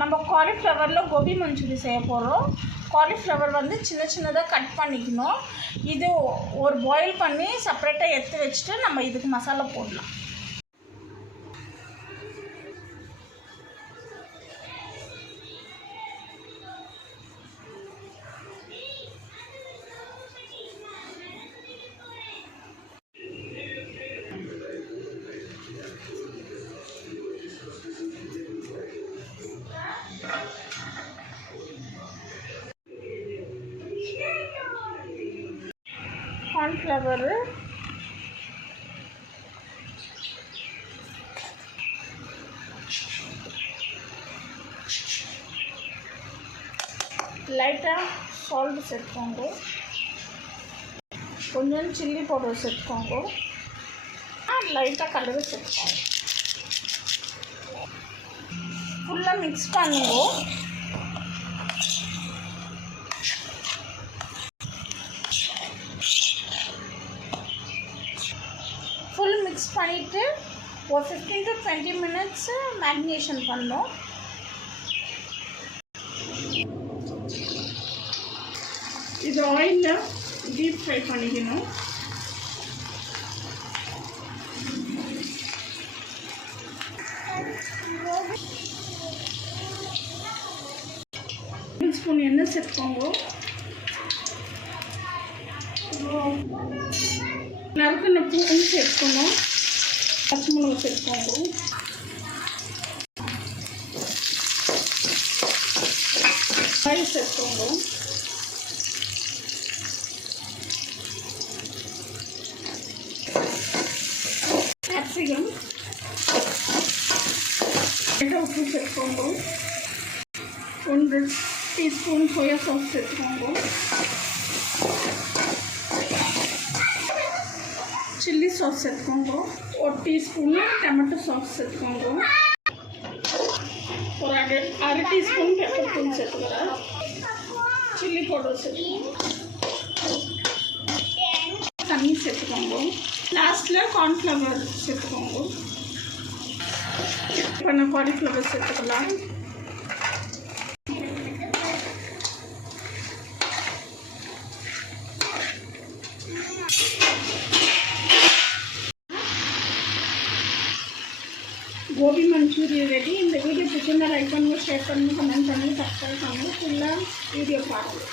நம்ம காலிஃப்ளவரில் கோபி மஞ்சூரி செய்ய போகிறோம். காலிஃப்ளவர் வந்து சின்ன சின்னதாக கட் பண்ணிக்கணும். இது ஒரு பாயில் பண்ணி செப்பரேட்டாக எடுத்து வச்சுட்டு நம்ம இதுக்கு மசாலா போடலாம். கார்ன்ஃப்ளவர் லைட்டாக சால்ட் சேர்த்துக்கோங்க, கொஞ்சம் சில்லி பவுடர் சேர்த்துக்கோங்க, லைட்டாக கலர் சேர்த்துக்கோங்க. ஃபுல்லாக மிக்ஸ் பண்ணுங்க. ஃபுல் மிக்ஸ் பண்ணிவிட்டு ஒரு 15 to 20 minutes மேரினேஷன் பண்ணணும். இது ஆயிலில் டீப் ஃப்ரை பண்ணிக்கணும். ஒரு ஸ்பூன் எண்ணெய் சேர்த்துக்கோங்க. நறுக்கின பூண்டு சேர்த்துக்கணும், பச்சை மிளகா சேர்த்துக்கோங்க, ஆயில் சேர்த்துக்கோங்க, கேப்சிகம், உப்பு சேர்த்துக்கோங்க, 1 டீஸ்பூன் சோயா சாஸ் சேர்த்துக்கோங்க, சில்லி சாஸ் சேர்த்துக்கோங்க, 1 டீஸ்பூன் டொமேட்டோ சாஸ் சேர்த்துக்கோங்க, ஒரு அரை டீஸ்பூன் பெப்பர் தூள் சேர்த்துக்கிறேன், சில்லி பவுடர் சேர்த்துக்கோங்க, தண்ணி சேர்த்துக்கோங்க, லாஸ்ட்டில் கார்ன்ஃப்ளவர் சேர்த்துக்கோங்க. இப்போ நான் காலிஃப்ளவர் சேர்த்துக்கலாம். கோபி மஞ்சூரியன் ரெடி. இந்த வீடியோ பிடிச்சிருந்தா லைக் பண்ணுங்கள், ஷேர் பண்ணுங்கள், கமெண்ட் பண்ணுங்கள், சப்ஸ்கிரைப் பண்ணுங்கள். ஃபுல்லாக வீடியோ பாருங்கள்.